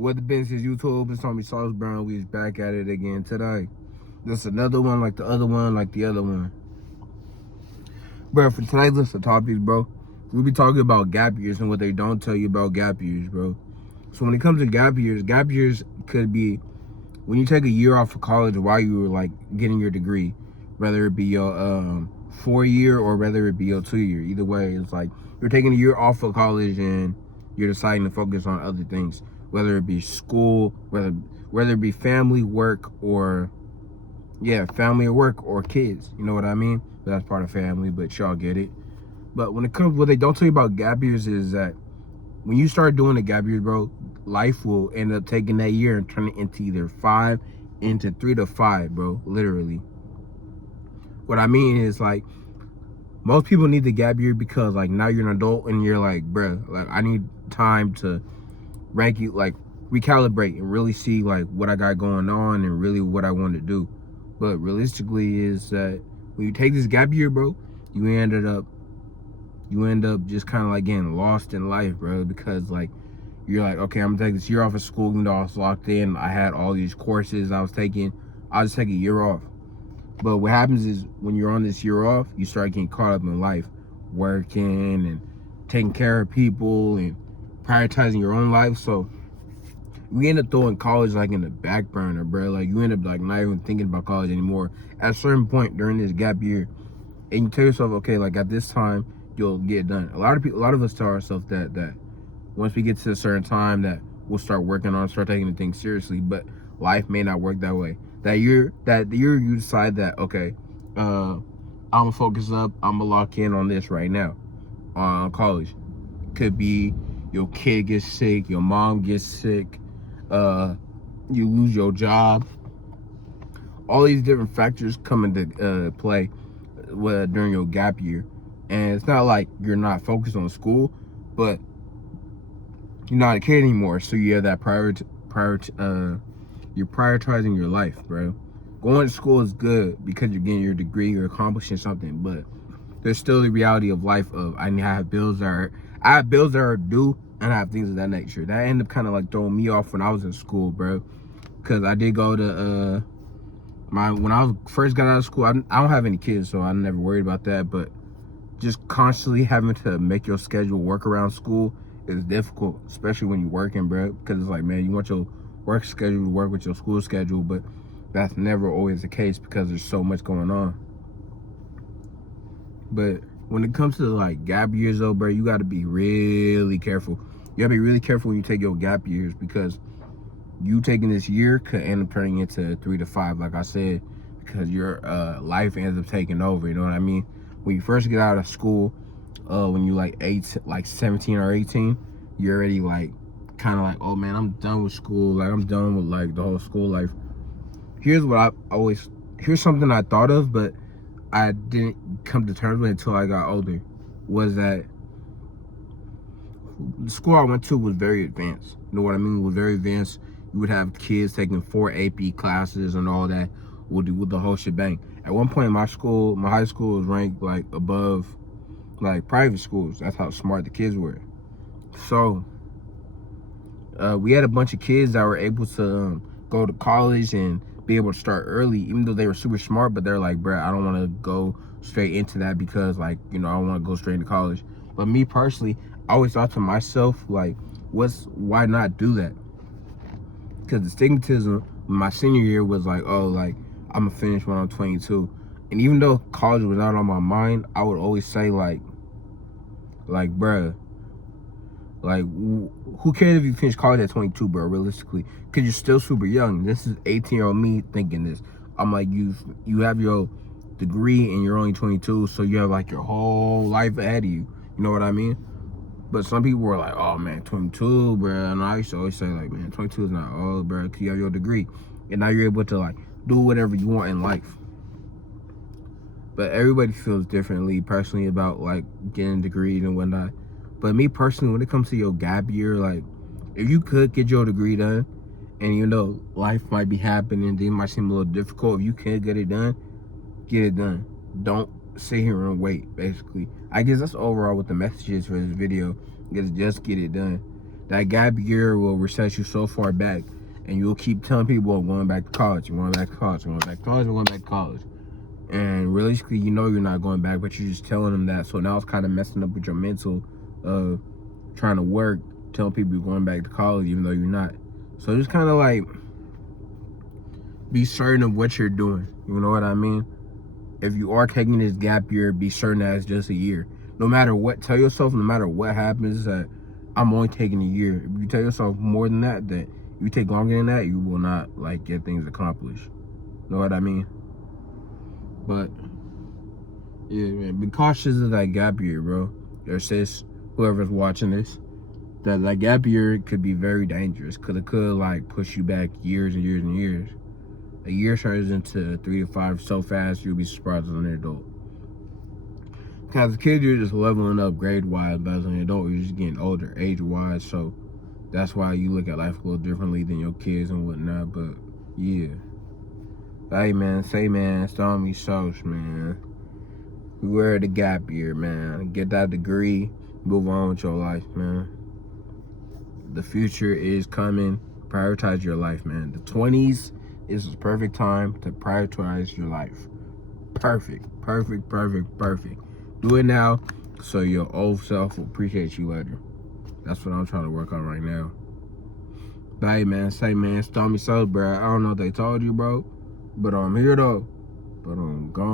What the business YouTube? It's Tommy Sauce Brown. We's back at it again today. This another one like the other one, like the other one. Bro, for today's list of topics, bro, we'll be talking about gap years and what they don't tell you about gap years, bro. So when it comes to gap years could be when you take a year off of college while you were like getting your degree, whether it be your 4-year or whether it be your 2-year. Either way, it's like you're taking a year off of college and you're deciding to focus on other things, whether it be school, whether it be family, work, or family or work or kids. You know what I mean? That's part of family, but y'all get it. But when it comes, what they don't tell you about gap years is that when you start doing a gap year, bro, life will end up taking that year and turn it into either 3 to 5, bro, literally. What I mean is, like, most people need the gap year because, like, now you're an adult and you're like, bro, like, I need time to recalibrate and really see, like, what I got going on and really what I want to do. But realistically is that when you take this gap year, bro, you end up just kind of like getting lost in life, bro, because like you're like, okay, I'm gonna take this year off of school, even though I was locked in. I had all these courses I was taking. I'll just take a year off. But what happens is when you're on this year off, you start getting caught up in life, working and taking care of people and prioritizing your own life. So we end up throwing college like in the back burner, bro. Like you end up like not even thinking about college anymore at a certain point during this gap year. And you tell yourself, okay, like at this time you'll get done. A lot of us tell ourselves that once we get to a certain time that we'll start working on, start taking the things seriously. But life may not work that way. That year you decide that, okay, I'm gonna focus up, I'm gonna lock in on this right now. On college. Could be your kid gets sick, your mom gets sick, you lose your job. All these different factors come into play during your gap year. And it's not like you're not focused on school, but you're not a kid anymore, so you have that you're prioritizing your life, bro. Going to school is good because you're getting your degree, you're accomplishing something, but there's still the reality of life of I have bills that are due, and I have things of that nature. That ended up kind of like throwing me off when I was in school, bro, because I did go to when I first got out of school. I don't have any kids, so I never worried about that, but just constantly having to make your schedule work around school is difficult, especially when you're working, bro, because it's like, man, you want your work schedule to work with your school schedule, but that's never always the case because there's so much going on. But when it comes to like gap years though, bro, you got to be really careful. You got to be really careful when you take your gap years, because you taking this year could end up turning into 3 to 5, like I said, because your life ends up taking over. You know what I mean? When you first get out of school, when you like 17 or 18, you're already like kind of like, oh man, I'm done with school. Like I'm done with like the whole school life. Here's something I thought of, but I didn't come to terms with until I got older, was that the school I went to was very advanced. You know what I mean? It was very advanced. You would have kids taking 4 AP classes and all that with the whole shebang. At one point in my high school was ranked like above like private schools. That's how smart the kids were. So we had a bunch of kids that were able to go to college and be able to start early, even though they were super smart, but they're like, bro, I don't want to go straight into that because like, you know, I want to go straight into college. But me personally, I always thought to myself, like, why not do that? Because the stigmatism my senior year was like, oh, like, I'm gonna finish when I'm 22. And even though college was not on my mind, I would always say like, bruh, like, who cares if you finish college at 22, bro, realistically? Because you're still super young. This is 18-year-old me thinking this. I'm like, you have your degree and you're only 22, so you have like your whole life ahead of you. You know what I mean? But some people were like, oh man, 22, bro. And I used to always say like, man, 22 is not old, bro, because you have your degree. And now you're able to like do whatever you want in life. But everybody feels differently personally about like getting degrees and whatnot. But me personally, when it comes to your gap year, like if you could get your degree done, and you know life might be happening, things might seem a little difficult. If you can get it done, get it done. Don't sit here and wait, basically. I guess that's overall what the message is for this video. Just get it done. That gap year will reset you so far back, and you'll keep telling people, I'm going back to college, I'm going back to college, I'm going back to college, I'm going back to college. And realistically, you know you're not going back, but you're just telling them that. So now it's kind of messing up with your mental of trying to work, telling people you're going back to college even though you're not. So just kind of like be certain of what you're doing. You know what I mean? If you are taking this gap year, be certain that it's just a year. No matter what, tell yourself, no matter what happens, that I'm only taking a year. If you tell yourself more than that, that if you take longer than that, you will not like get things accomplished. Know what I mean? But yeah, man, be cautious of that gap year, bro. Or sis, whoever's watching this, that gap year could be very dangerous. Cause it could like push you back years and years and years. A year turns into 3 to 5 so fast you'll be surprised as an adult. Cause as a kid you're just leveling up grade wise, but as an adult you're just getting older age wise. So that's why you look at life a little differently than your kids and whatnot. But yeah. Hey man, say man, Stormy Sauce, man. Wear the gap year, man. Get that degree, move on with your life, man. The future is coming. Prioritize your life, man. The 20s is the perfect time to prioritize your life. Perfect. Do it now so your old self will appreciate you later. That's what I'm trying to work on right now. But hey, man, say, man, Stormy Sauce, bro. I don't know if they told you, bro, but I'm here, though. But I'm gone.